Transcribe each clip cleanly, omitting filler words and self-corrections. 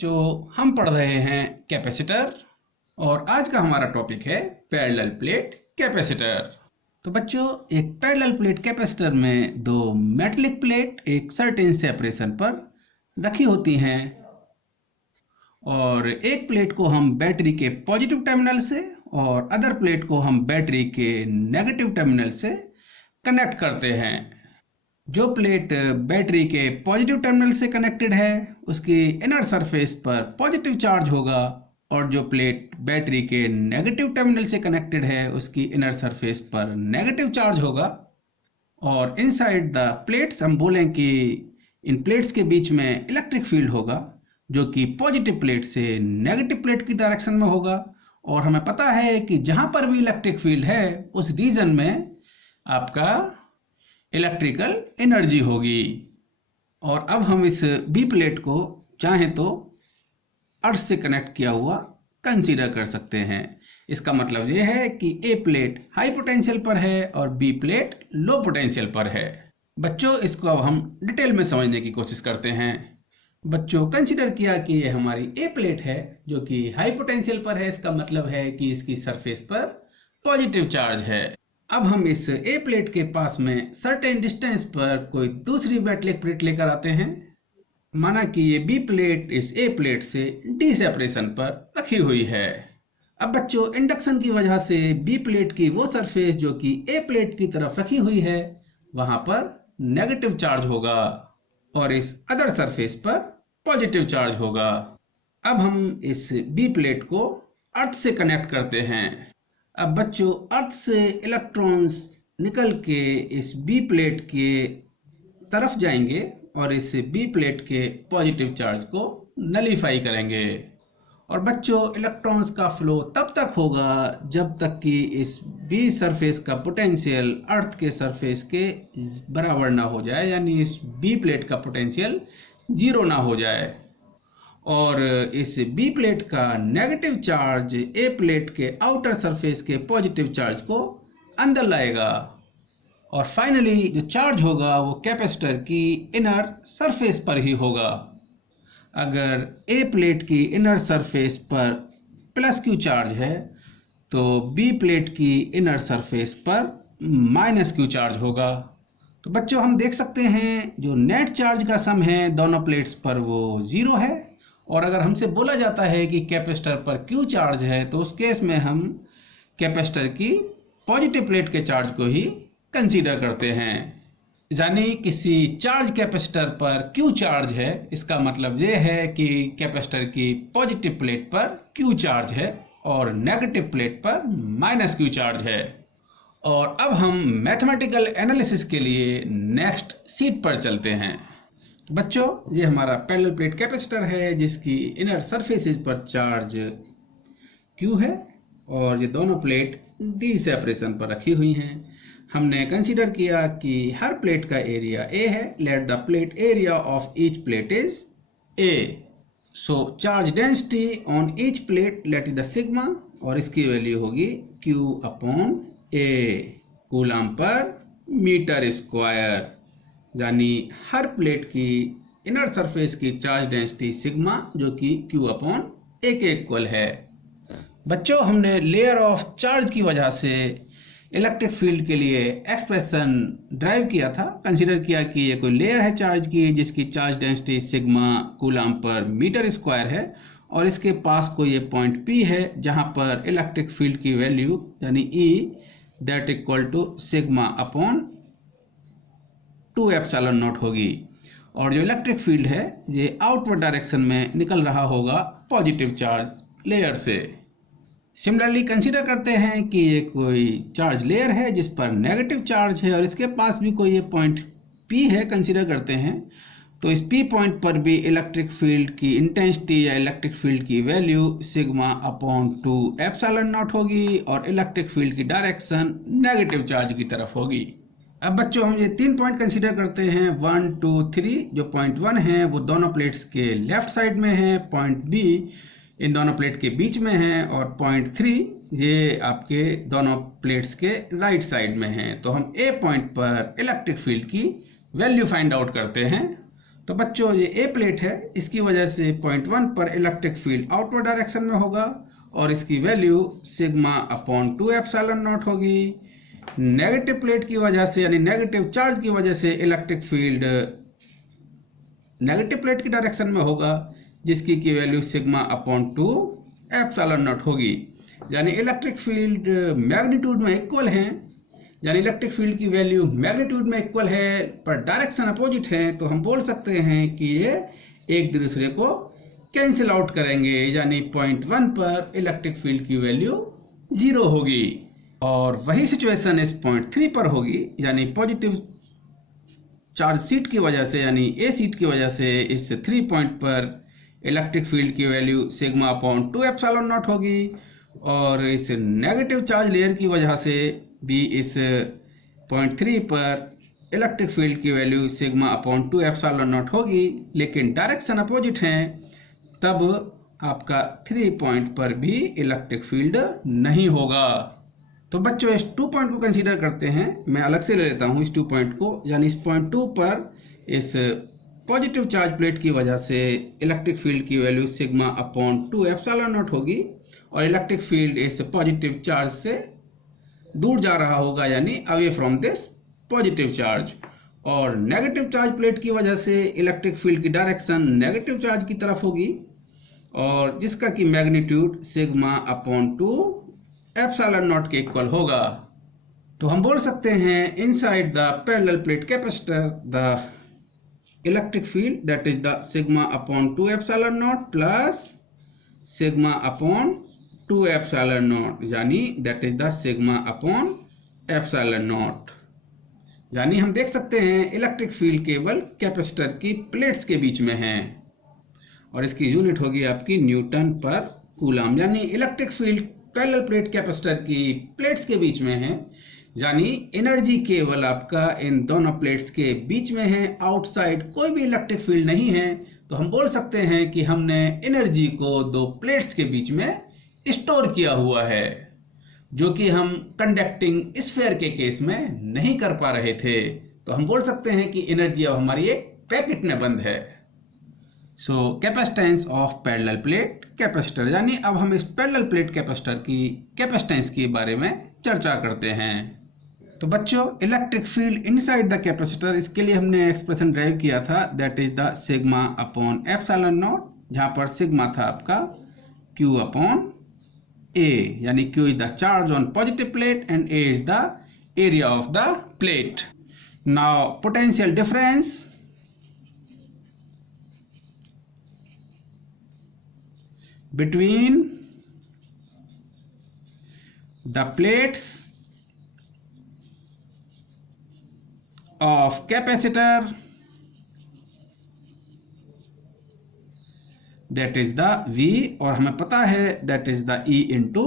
जो हम पढ़ रहे हैं कैपेसिटर और आज का हमारा टॉपिक है पैरेलल प्लेट कैपेसिटर। तो बच्चों, एक पैरेलल प्लेट कैपेसिटर में दो मेटलिक प्लेट एक सर्टेन सेपरेशन पर रखी होती हैं और एक प्लेट को हम बैटरी के पॉजिटिव टर्मिनल से और अदर प्लेट को हम बैटरी के नेगेटिव टर्मिनल से कनेक्ट करते हैं। जो प्लेट बैटरी के पॉजिटिव टर्मिनल से कनेक्टेड है उसकी इनर सरफेस पर पॉजिटिव चार्ज होगा और जो प्लेट बैटरी के नेगेटिव टर्मिनल से कनेक्टेड है उसकी इनर सरफेस पर नेगेटिव चार्ज होगा। और इनसाइड द प्लेट्स हम बोलें कि इन प्लेट्स के बीच में इलेक्ट्रिक फील्ड होगा जो कि पॉजिटिव प्लेट से नेगेटिव प्लेट की डायरेक्शन में होगा। और हमें पता है कि जहां पर भी इलेक्ट्रिक फील्ड है उस रीजन में आपका इलेक्ट्रिकल एनर्जी होगी। और अब हम इस बी प्लेट को चाहें तो अर्थ से कनेक्ट किया हुआ कंसीडर कर सकते हैं। इसका मतलब यह है कि ए प्लेट हाई पोटेंशियल पर है और बी प्लेट लो पोटेंशियल पर है। बच्चों, इसको अब हम डिटेल में समझने की कोशिश करते हैं। बच्चों, कंसीडर किया कि ये हमारी ए प्लेट है जो कि हाई पोटेंशियल पर है। इसका मतलब है कि इसकी सरफेस पर पॉजिटिव चार्ज है। अब हम इस ए प्लेट के पास में सर्टेन डिस्टेंस पर कोई दूसरी मेटलिक प्लेट लेकर आते हैं। माना कि ये बी प्लेट इस ए प्लेट से डी सेपरेशन पर रखी हुई है। अब बच्चों, इंडक्शन की वजह से बी प्लेट की वो सरफेस जो कि ए प्लेट की तरफ रखी हुई है वहां पर नेगेटिव चार्ज होगा और इस अदर सरफेस पर पॉजिटिव चार्ज होगा। अब हम इस बी प्लेट को अर्थ से कनेक्ट करते हैं। अब बच्चों, अर्थ से इलेक्ट्रॉन्स निकल के इस बी प्लेट के तरफ जाएंगे और इस बी प्लेट के पॉजिटिव चार्ज को नलीफाई करेंगे। और बच्चों, इलेक्ट्रॉन्स का फ्लो तब तक होगा जब तक कि इस बी सरफेस का पोटेंशियल अर्थ के सरफेस के बराबर ना हो जाए, यानी इस बी प्लेट का पोटेंशियल जीरो ना हो जाए। और इस बी प्लेट का नेगेटिव चार्ज ए प्लेट के आउटर सरफेस के पॉजिटिव चार्ज को अंदर लाएगा और फाइनली जो चार्ज होगा वो कैपेसिटर की इनर सरफेस पर ही होगा। अगर ए प्लेट की इनर सरफेस पर प्लस क्यू चार्ज है तो बी प्लेट की इनर सरफेस पर माइनस क्यू चार्ज होगा। तो बच्चों, हम देख सकते हैं जो नेट चार्ज का सम है दोनों प्लेट्स पर वो जीरो है। और अगर हमसे बोला जाता है कि कैपेसिटर पर क्यू चार्ज है तो उस केस में हम कैपेसिटर की पॉजिटिव प्लेट के चार्ज को ही कंसीडर करते हैं। यानी किसी चार्ज कैपेसिटर पर क्यू चार्ज है, इसका मतलब ये है कि कैपेसिटर की पॉजिटिव प्लेट पर क्यू चार्ज है और नेगेटिव प्लेट पर माइनस क्यू चार्ज है। और अब हम मैथमेटिकल एनालिसिस के लिए नेक्स्ट सीट पर चलते हैं। बच्चों, ये हमारा पैरेलल प्लेट कैपेसिटर है जिसकी इनर सरफेसेस पर चार्ज क्यू है और ये दोनों प्लेट डी सेपरेशन पर रखी हुई हैं। हमने कंसीडर किया कि हर प्लेट का एरिया ए है। Let the plate area of each plate is A. So charge density on each plate let is the sigma और इसकी वैल्यू होगी क्यू अपॉन ए कूलम पर मीटर स्क्वायर। यानी हर प्लेट की इनर सरफेस की charge density sigma जो कि क्यू अपॉन ए के इक्वल है। बच्चों, हमने लेयर ऑफ चार्ज की वजह से इलेक्ट्रिक फील्ड के लिए एक्सप्रेशन ड्राइव किया था। कंसीडर किया कि ये कोई लेयर है चार्ज की जिसकी चार्ज डेंसिटी सिग्मा कूलम पर मीटर स्क्वायर है और इसके पास कोई ये पॉइंट P है जहां पर इलेक्ट्रिक फील्ड की वैल्यू यानी E that equal to sigma upon 2 epsilon not होगी। और जो इलेक्ट्रिक फील्ड है ये आउटवर्ड डायरेक्शन में निकल रहा होगा पॉजिटिव चार्ज लेयर से। सिमिलरली कंसीडर करते हैं कि ये कोई चार्ज लेयर है जिस पर नेगेटिव चार्ज है और इसके पास भी कोई ये पॉइंट P है कंसीडर करते हैं। तो इस P पॉइंट पर भी इलेक्ट्रिक फील्ड की इंटेंसिटी या इलेक्ट्रिक फील्ड की value sigma upon 2 epsilon not होगी और इलेक्ट्रिक फील्ड की डायरेक्शन नेगेटिव चार्ज की तरफ होगी। अब बच्चों, हम ये 3 पॉइंट कंसीडर करते हैं 1, 2, 3। जो पॉइंट 1 है वो दोनों प्लेट्स के लेफ्ट साइड में है, पॉइंट B इन दोनों प्लेट के बीच में है और पॉइंट 3 ये आपके दोनों प्लेट्स के राइट साइड में है। तो हम ए पॉइंट पर इलेक्ट्रिक फील्ड की वैल्यू फाइंड आउट करते हैं। तो बच्चों ये ए प्लेट है, इसकी वजह से पॉइंट 1 पर इलेक्ट्रिक फील्ड आउटवर्ड डायरेक्शन में होगा और इसकी value sigma upon 2 epsilon not होगी। नेगेटिव प्लेट की वजह से यानी नेगेटिव चार्ज की वजह से इलेक्ट्रिक फील्ड नेगेटिव प्लेट की डायरेक्शन में होगा, जिसकी की value sigma upon 2 epsilon not होगी। यानी इलेक्ट्रिक फील्ड मैग्नीट्यूड में इक्वल हैं, यानी इलेक्ट्रिक फील्ड की वैल्यू मैग्नीट्यूड में इक्वल है पर डायरेक्शन अपोजिट है, तो हम बोल सकते हैं कि ये एक दूसरे को कैंसिल आउट करेंगे। यानी पॉइंट 1 पर इलेक्ट्रिक फील्ड की वैल्यू 0 होगी और वही सिचुएशन इस पॉइंट 3 पर होगी। यानी पॉजिटिव चार्ज सीट की वजह से यानी ए सीट की वजह से इस 3 पॉइंट पर इलेक्ट्रिक फील्ड की value sigma upon 2 epsilon not होगी और इस नेगेटिव चार्ज लेयर की वजह से भी इस पॉइंट 3 पर इलेक्ट्रिक फील्ड की value sigma upon 2 epsilon not होगी, लेकिन डायरेक्शन अपोजिट हैं, तब आपका 3 पॉइंट पर भी इलेक्ट्रिक फील्ड नहीं होगा। तो बच्चों इस 2 पॉइंट को कंसीडर करते हैं, मैं अलग से ले लेता हूँ इस 2 पॉइंट को। यानी इस पॉइंट 2 पर इस पॉजिटिव चार्ज प्लेट की वजह से इलेक्ट्रिक फील्ड की value sigma upon 2 epsilon not होगी और इलेक्ट्रिक फील्ड इस पॉजिटिव चार्ज से दूर जा रहा होगा, यानी away from this positive charge. और नेगेटिव चार्ज प्लेट की वजह से इलेक्ट्रिक फील्ड की डायरेक्शन नेगेटिव चार्ज की तरफ होगी और जिसका की magnitude sigma upon 2 epsilon not के इक्वल होगा। तो हम बोल सकते हैं inside the parallel plate capacitor the electric field that is the sigma upon 2 epsilon nought plus sigma upon 2 epsilon nought, यानी that is the sigma upon epsilon nought. यानी हम देख सकते हैं इलेक्ट्रिक फील्ड केवल कैपेसिटर की प्लेट्स के बीच में है और इसकी यूनिट होगी आपकी न्यूटन पर कूलम। यानी electric field parallel plate capacitor की प्लेट्स के बीच में है, यानी एनर्जी केवल आपका इन दोनों प्लेट्स के बीच में है, आउटसाइड कोई भी इलेक्ट्रिक फील्ड नहीं है। तो हम बोल सकते हैं कि हमने एनर्जी को 2 प्लेट्स के बीच में स्टोर किया हुआ है, जो कि हम कंडक्टिंग स्फीयर के केस में नहीं कर पा रहे थे। तो हम बोल सकते हैं कि एनर्जी अब हमारी एक पैकेट में बंद है। So capacitance of parallel plate capacitor, यानी अब हम इस पैरेलल प्लेट कैपेसिटर की कैपेसिटेंस के बारे में चर्चा करते हैं। तो बच्चों electric field inside the capacitor, इसके लिए हमने एक्सप्रेशन ड्राइव किया था that is the sigma upon epsilon nought, जहां पर सिग्मा था आपका Q अपॉन A, यानी Q is the charge on positive plate and A is the area of the plate. Now potential difference between the plates of capacitor that is the V, और हमें पता है that is the E into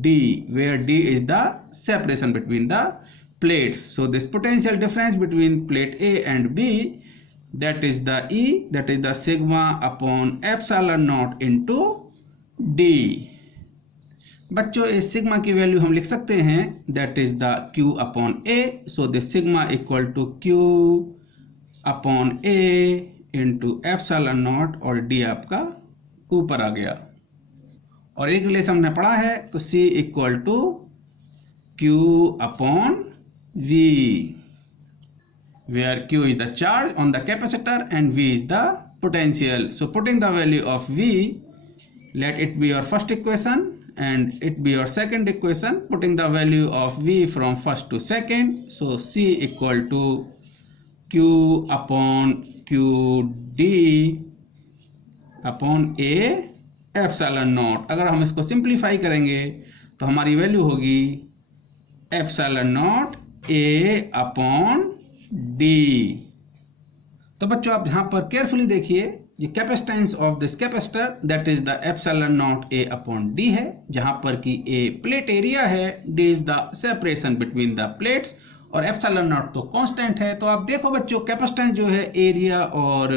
D, where D is the separation between the plates. So this potential difference between plate A and B, that is the E, that is the sigma upon epsilon naught into D। बच्चों इस sigma की value हम लिख सकते हैं that is the Q upon A, so this sigma equal to Q upon A into epsilon naught और D आपका ऊपर आ गया। और एक रिलेशन हमने पढ़ा है तो C equal to Q upon V, where Q is the charge on the capacitor and V is the potential. So putting the value of V, let it be your first equation and it be your second equation, putting the value of V from first to second. So C equal to Q upon QD upon A epsilon naught। अगर हम इसको simplify करेंगे तो हमारी value होगी epsilon naught A upon D। तो बच्चों आप यहाँ पर केयरफुली देखिए, ये capacitance of this capacitor that is the epsilon not A upon D है, जहाँ पर कि A प्लेट एरिया है, D is the separation between the plates और एप्सिलॉन नॉट तो कांस्टेंट है। तो आप देखो बच्चों कैपेसिटेंस जो है एरिया और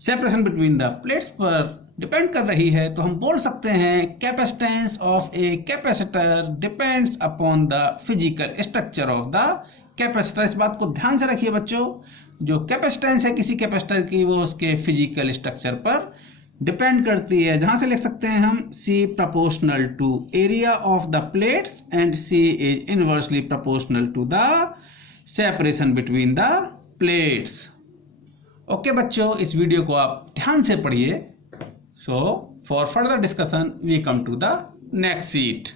सेपरेशन बिटवीन द प्लेट्स पर डिपेंड कर रही है। तो हम बोल सकते हैं capacitance of a capacitor depends upon the physical structure of the capacitor. इस बात को ध्यान से रखिए बच्चों, जो कैपेसिटेंस है किसी कैपेसिटर की वो उसके फिजिकल स्ट्रक्चर पर डिपेंड करती है, जहां से लिख सकते हैं हम C proportional to area of the plates and C is inversely proportional to the separation between the plates. Okay बच्चों, इस वीडियो को आप ध्यान से पढ़िए। So for further discussion we come to the next sheet.